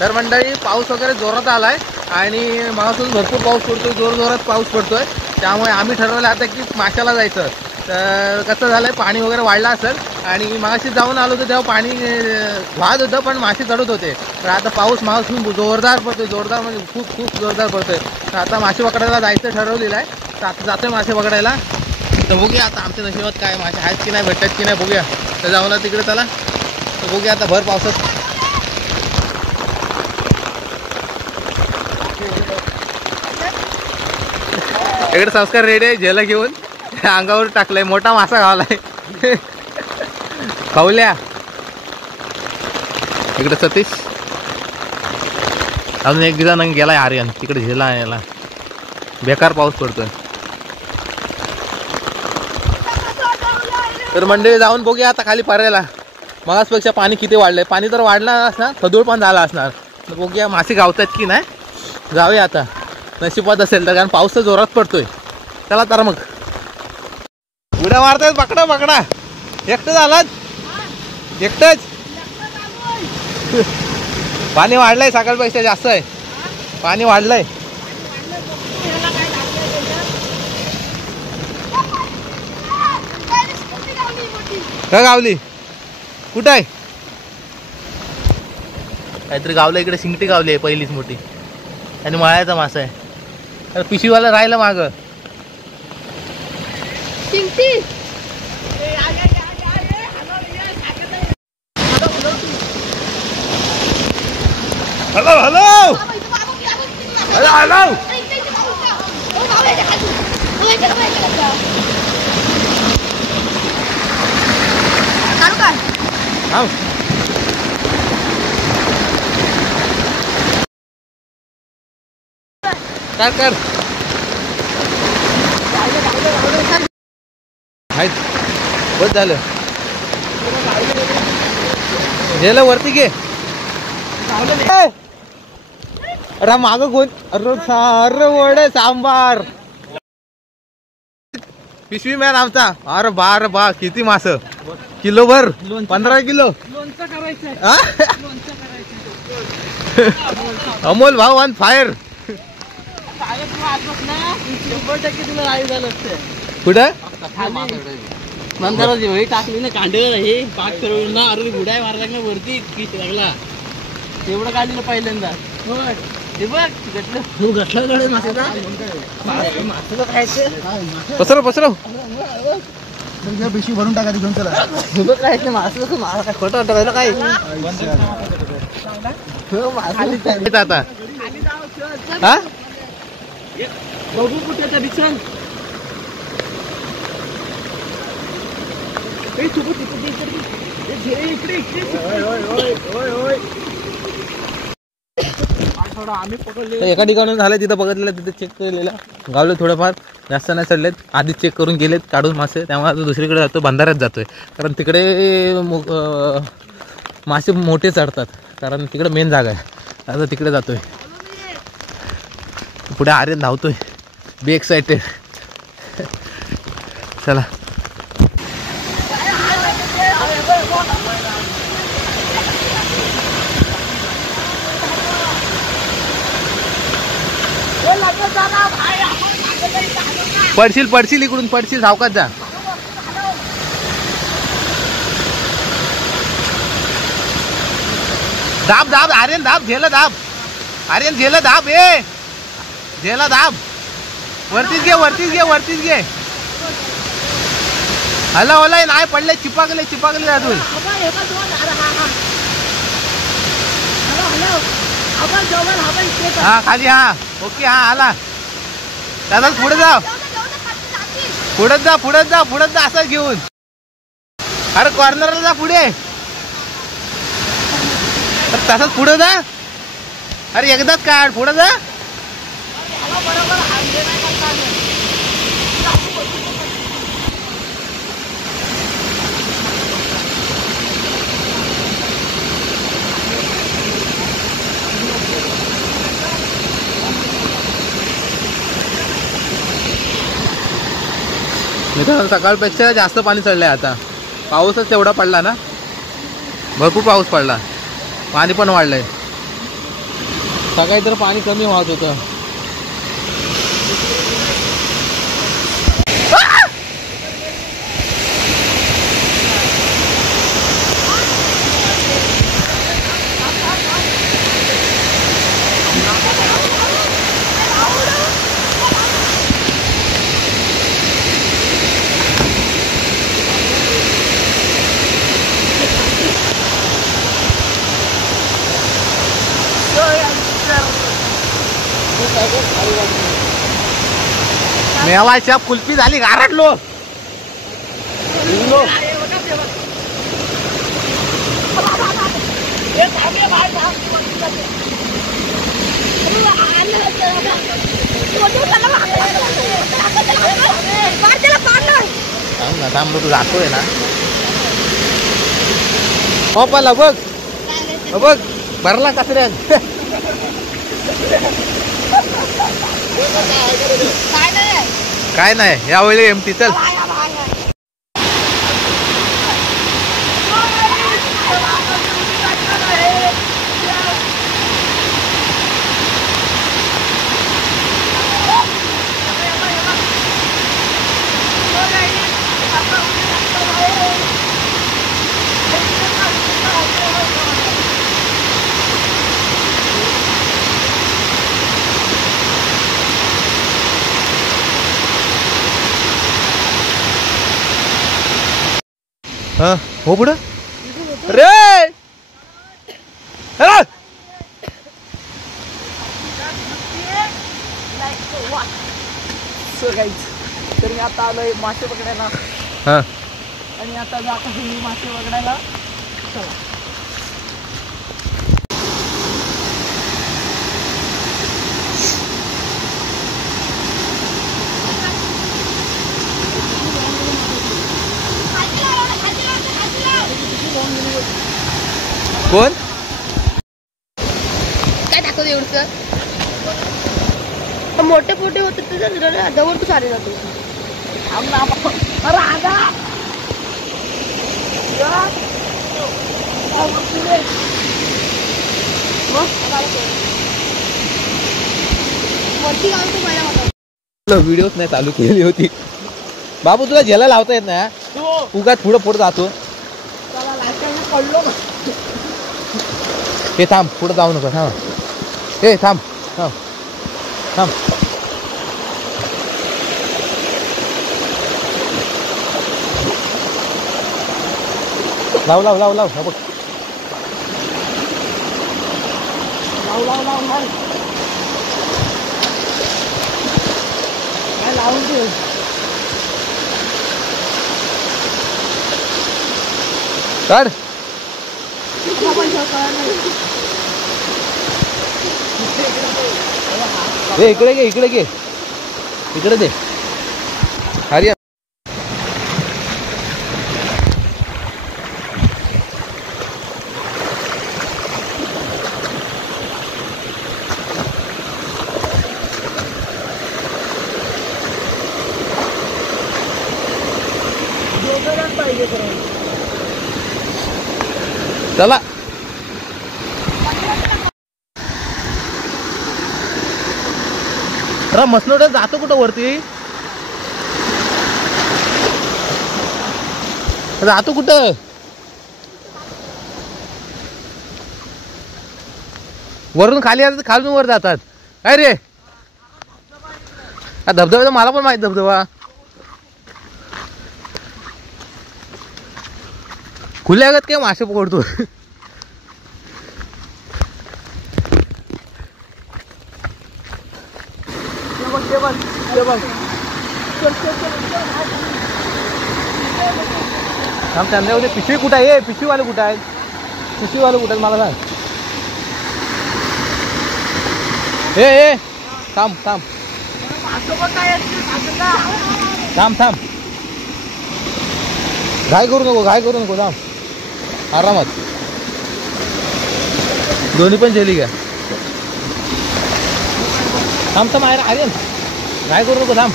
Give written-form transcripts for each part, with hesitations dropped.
तर मंडळी पाऊस वगैरे जोरात आलाय आणि मान्सून भरपूर पाऊस पडतोय, जोरात पाऊस पडतोय. त्यामुळे आम्ही ठरवलं आता की माशाला जायचं. तर कसं झालंय, पाणी वगैरे वाढलं असेल आणि मागाशी जाऊन आलो तर तेव्हा पाणी वाहत होतं पण मासे चढत होते. तर आता पाऊस मान्सून जोरदार पडतोय, जोरदार म्हणजे खूप जोरदार पडतोय. तर आता मासे पकडायला जायचं ठरवलेलं आहे. तर आता जातोय मासे पकडायला. तर बघूया आता आमच्या नशिबात काय मासे आहेत की नाही, भेटतात की नाही बघूया. तर जाऊन तिकडे चला. तर बघूया आता भर पावसात. इकडे संस्कार रेडी आहे, झेला घेऊन अंगावर टाकलाय. मोठा मासा गावलाय खावल्या. इकडे सतीश, अजून एक जण गेलाय आर्यन. तिकडे झेला याला बेकार पाऊस पडतोय. तर मंडळी जाऊन बघूया आता खाली पर्यायला. मगासपेक्षा पाणी किती वाढलंय. पाणी तर वाढलं असणार, खदूळ पण झाला असणार. तर बघूया मासे गावतात की नाही. जाऊया आता नशिबात असेल तर, कारण पाऊस तर जोरात पडतोय. चला तर मग. उड्या मारतायत. पकडा एकटं झालात, एकटंच. पाणी वाढलंय, सकाळपेक्षा जास्त आहे पाणी वाढलंय. का गावली? कुठं आहे? काहीतरी गावलं इकडे. शिंगटी गावली आहे पहिलीच मोठी आणि मळ्याचा मासा आहे. तर पिशवीवाला राहिलं माग. Hello hello hello hello. कर बस झालं. गेलं वरती घे. अरे माग कोण? अरे वडे सांबार. पिशवी मॅन आमचा. अरे बा किती मास. किलो भर, 15 किलो. अमोल भाऊ ऑन फायर. कुठं नंतर टाकली ना कांड हे पाक करून ना. अरे गुडाय मारला ना वरती लागला. तेवढं काढलं पहिल्यांदा. हे बघ घटलं पसरव पिशवी भरून टाका घेऊन. चला बघ काय मासं मारा काय खोटं वाटतं काय. आता हा बघू कुठे दिसन. एका ठिकाणी झालं तिथं बघितलेलं, तिथं चेक केलेलं, गावले थोडंफार जास्त नाही चढलेत. आधीच चेक करून गेलेत काढून मासे. त्यामुळे आता दुसरीकडे जातो, बंधाऱ्यात जातोय. कारण तिकडे मासे मोठे चढतात, कारण तिकडे मेन जागा आहे. आता तिकडे जातोय. पुढे आर्यन धावतोय, बी एक्सायटेड. चला पडशील इकडून पडशील. सावकाश जा. दाब आर्यन दाब. झेला दाब आर्यन. झेला दाब. झेला दाब. वरतीच घे. हला ओलाय नाही पडले. चिपाकले अजून. हा खाली. हा ओके. हा आला. दादा पुढे जा असं घेऊन. अरे कॉर्नरला जा पुढे. तसंच पुढे जा. अरे एकदाच काढ. पुढे जा. मित्रांनो सकाळपेक्षा जास्त पाणी चढलंय आता. पाऊसच एवढा पडला ना, भरपूर पाऊस पडला, पाणी पण वाढलंय. सकाळी तर पाणी कमी वाहत होतं. मेवाच्या कुल्फी झाली गारडलो. थांब तू जातोय ना. हो पाला बघ बघ भरला कचऱ्यात. काय नाही यावेळी एमटी. चल हो पुढं रे. तरी आता आलोय मासे पकडायला. आणि आता जाता मासे पकडायला. चला कोण काय दाखवतो एवढं. मोठे मोठे होते तुझ्या जवळ तू सारे जातो. व्हिडिओच नाही चालू केली होती. बाबू तुला ज्याला लावता येत ना उगाच पुढं पुढं जातो. हे थांब पुढं जाऊ नका. थांब हे थांब थांब थांब. लाव लाव लाव लाव बघ. लावून दे. काढ. हे इकडे घे इकडे घे इकडे दे. अरे चला मसनोड जातो कुठं वरती. जातो कुठं. वरून खाली आलं तर खालून वर जातात. काय रे धबधबा मला पण माहित. धबधबा खुल्या आगत काय मासे पकडतो. त्यांच्यामध्ये पिशवी कुठं आहे. पिशवीवाले कुठं आहेत. पिशवीवाले कुठं आहेत मला सांग. हे थांब थांब थांब थांब. घाई करू नको थांब. आरामात दोन्ही पण जेली घ्या. थांब थांब आर्यन घाई करू नको थांब.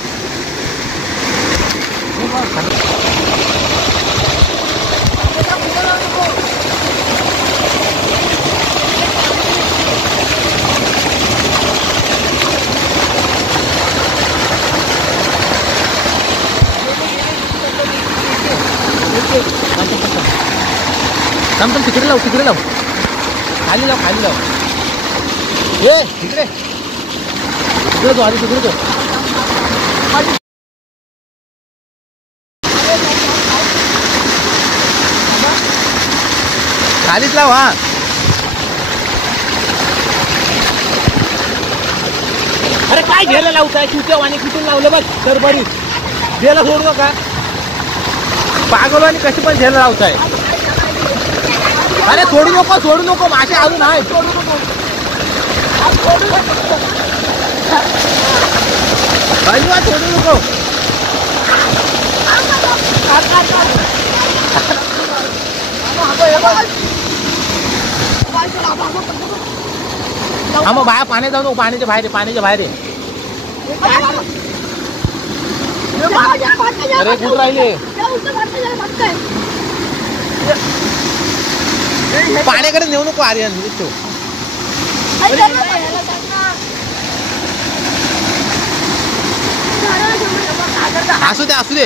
थांब थांब तिकडे लाव खाली लाव ये तिकडे तो आधी तिकडे तो खालीच लाव हा अरे काय घ्यायला लावताय कुठं आणि कुठून लावलं बघ तर बरी घ्यायला सोडू नका पागल आणि कशी पण झेल लावताय अरे सोडू नको मासे अजून आहे सोडू नको हा मग बाहेर पाण्यात जाऊ नको पाण्याच्या बाहेर अरे कुठं राहिले पाण्याकडे नेऊ नको आर्यन असू दे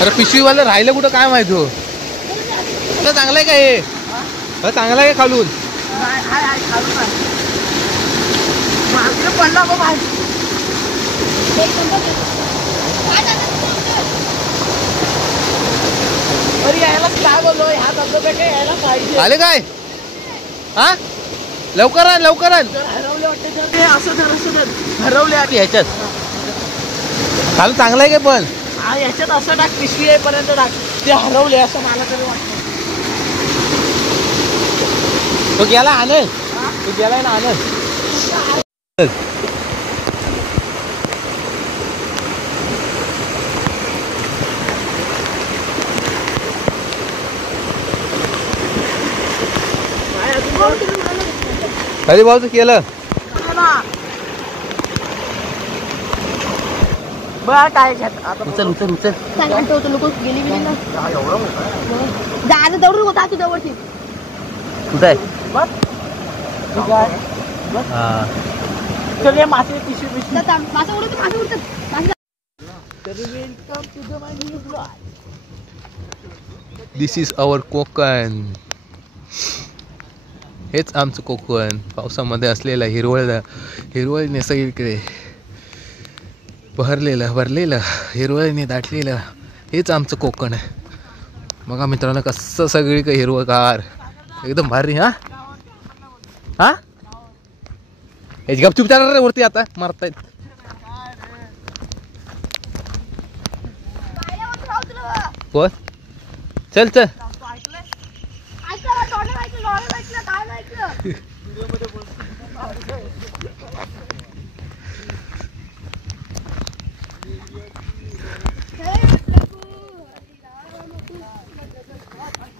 अरे पिशवीवाला राहिलं कुठं काय माहिती हो चांगलं आहे का हे चांगलं आहे खालून अरे यायला काय बोललो ह्या धबधब्याकडे यायला पाहिजे आले काय हा लवकर आण हरवले वाटते तर ते असं हरवले आधी ह्याच्यात खालून चांगलं आहे का पण हा याच्यात असं टाक पिशवी आहे पर्यंत टाक ते हरवले असं मला तरी वाटतं तो गेला आनंद तू गेलाय ना आनंद कधी भाऊ केलं बघ काय आता उचल लोक गेली ना दादा दौडून होता तू जवळची कुठं आहे बघ ठीक आहे हा चल ये मासे पिशवी मासे उडतात welcome to the my new blog this is our Konkan हेच आमचं कोकण पावसामध्ये असलेलं हिरवळीने सगळीकडे भरलेलं हिरवळीने दाटलेलं हेच आमचं कोकण आहे बघा मित्रांनो कसं सगळी काही हिरवगार एकदम भारी हा याची गपचूप चालणार रे वरती आता मारतायत कोण चल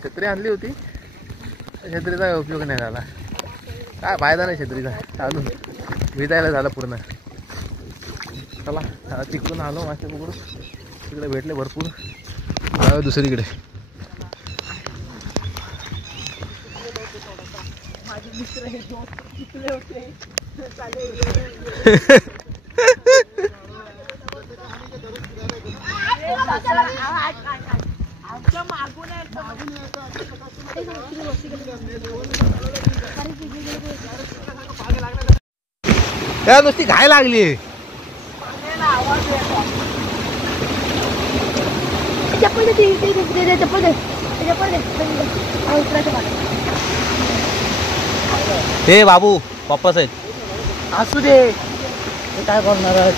छत्री आणली होती छत्रीचा उपयोग नाही झाला काय फायदा नाही छत्रीचा अजून भिजायला झाला पूर्ण चला तिकडून आलो मासे पकडून तिकडे भेटले भरपूर दुसरीकडे माझे मित्र हे दोस्त कितले होते आमच्या मागून त्या नुसती घाय लागली चप्पल हे बाबू वापस आहेत असू दे काय करणार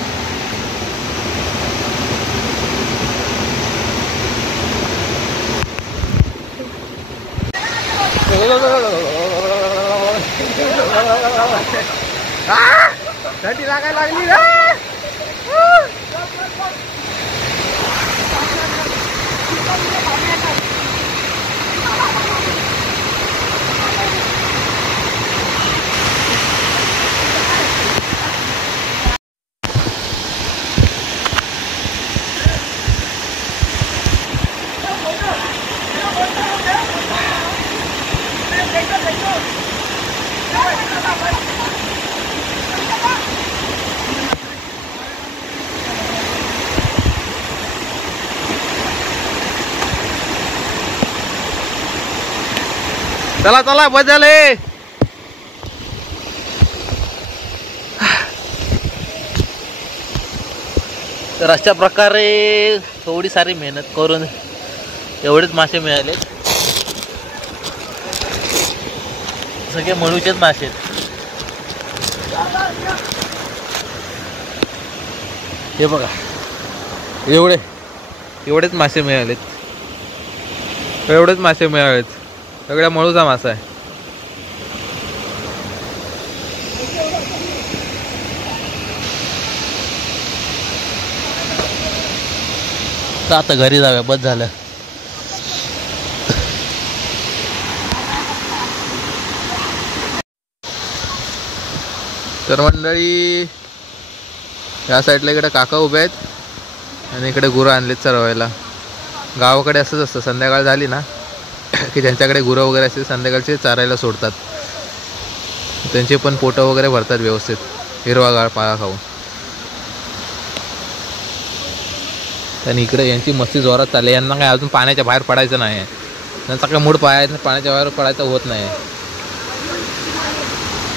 थंडी लागायला लागली रे चला चला बस झाले. तर अशा प्रकारे थोडी सारी मेहनत करून एवढेच मासे मिळाले. सगळे मळूचेच मासे आहेत. हे बघा एवढेच मासे मिळालेत. एवढेच मासे मिळालेत. सगळ्या मळूचा मासा आहे. तर आता घरी जाऊया, बस झालं. तर मंडळी या साईडला इकडे काका उभे आहेत आणि इकडे गुरं आणलेत चरवायला. गावाकडे असंच असतं, संध्याकाळ झाली ना की ज्यांच्याकडे गुरं वगैरे असतील संध्याकाळचे चारायला सोडतात. त्यांचे पण पोटं वगैरे भरतात व्यवस्थित हिरवागाळ पाळा खाऊन. आणि इकडे यांची मस्ती जोरात चालली. यांना काय अजून पाण्याच्या बाहेर पडायचं नाही आहे. त्यांचा काय मूड पाण्याच्या बाहेर पडायचा होत नाही.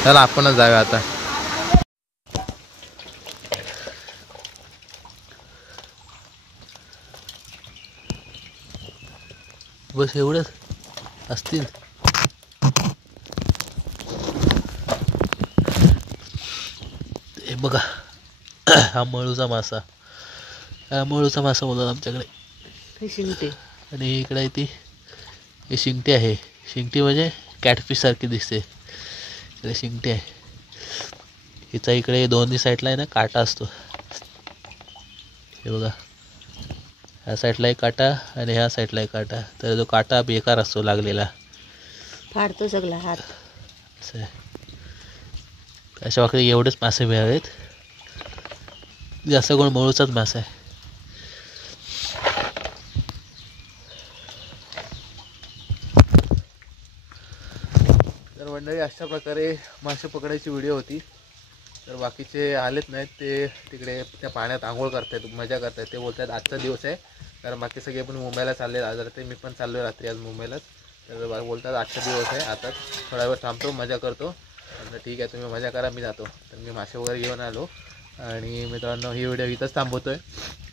चला आपणच जाऊया आता. बस एवढंच असतील. हे बघा हा मळूचा मासा. मळूचा मासा बोलतात आमच्याकडे. शिंगटे. आणि इकडे आहे ती हे शिंगटी आहे. शिंगटी म्हणजे कॅटफिश सारखी दिसते. इकडे शिंगटी आहे. हिचा इकडे दोन्ही साईडला आहे ना काटा असतो. हे बघा ह्या साईडला एक काटा आणि ह्या साईडला एक काटा. तर जो काटा बेकार असतो लागलेला, फाडतो सगळा हात. असं आहे. अशा वाकडे एवढेच मासे मिळावेत. जास्त कोण मळूचाच मासा आहे. तर मंडळी अशा प्रकारे मासे पकडायची व्हिडिओ होती. तर बाकीचे आलेत नाहीत, ते तिकडे त्या पाण्यात आंघोळ करतायत, मजा करतायत. ते बोलतात आजचा दिवस आहे. कारण बाकी सगळे पण मुंबईला चालले. आज रात्री मी पण चाललो रात्री आज मुंबईलाच. तर बोलतात आजचा दिवस आहे, आता थोडा वेळ थांबतो, मजा करतो. म्हटलं ठीक आहे तुम्ही मजा करा, मी जातो. तर मी मासे वगैरे घेऊन आलो. आणि मित्रांनो ही व्हिडिओ इथंच थांबवतो आहे.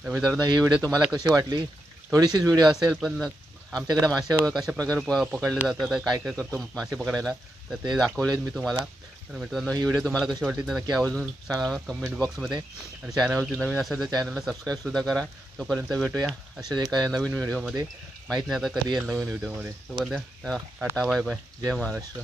तर मित्रांनो ही व्हिडिओ तुम्हाला कशी वाटली? थोडीशीच व्हिडिओ असेल, पण आमच्याकडे मासे कशा प्रकारे पकडले जातात, काय काय करतो मासे पकडायला, तर ते दाखवलेत मी तुम्हाला. तर मित्रांनो ही व्हिडिओ तुम्हाला कशी वाटली तर नक्की आवर्जून सांगा कमेंट बॉक्समध्ये. आणि चॅनलवरती नवीन असेल तर चॅनलला सबस्क्राईबसुद्धा करा. तोपर्यंत भेटूया अशाच एका नवीन व्हिडिओमध्ये. माहीत नाही आता कधी येईल नवीन व्हिडिओमध्ये. तोपर्यंत टाटा बाय बाय. जय महाराष्ट्र.